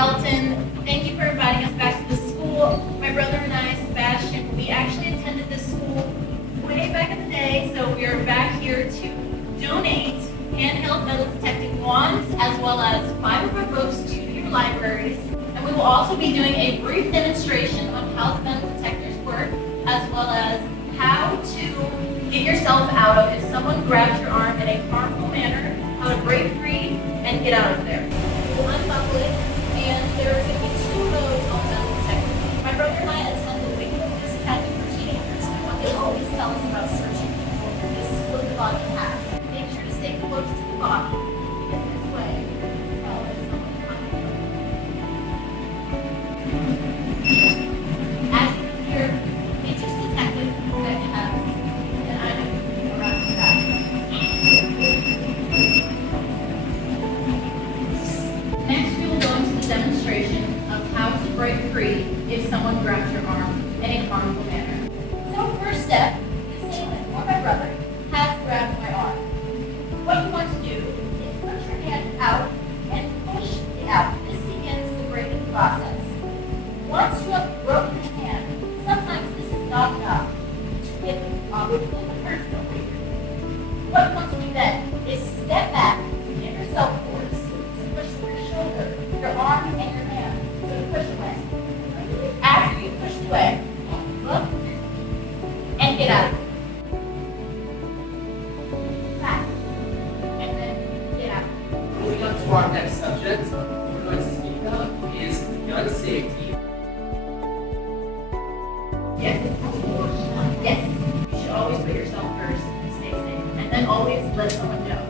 Belton. Thank you for inviting us back to the school. My brother and I, Sebastian, we actually attended this school way back in the day, so we are back here to donate handheld metal detecting wands as well as 5 of our books to your libraries. And we will also be doing a brief demonstration on how the metal detectors work, as well as how to get yourself out of if someone grabs your arm in a harmful manner, how to break free and get out of there. We'll unbuckle it, and there are going to be 2 modes on the metal detector. My brother and I attend the Wicked This Academy for Teenagers, and what they always tell us about searching for is split the bottom in half. Make sure to stay close to the bottom, because this way, you know there's someone behind you. As you can hear, it just detected that you have an item around your back. Next, we will go into the demonstration of how to break free if someone grabs your arm in a harmful manner. So first step, the assailant, or my brother, has grabbed my arm. What you want to do is put your hand out and push it out. This begins the breaking process. Once you have broken your hand, sometimes this is not enough to get the personal freedom. What you want to do then is step back, give yourself force to push through your shoulder, your arm, and your hand. So you push away. After you push away, look and get out. Back. And then get out. Moving on to our next subject, we're going to speak about is gun safety. Yes. Yes. You should always put yourself first and stay safe. And then always let someone know.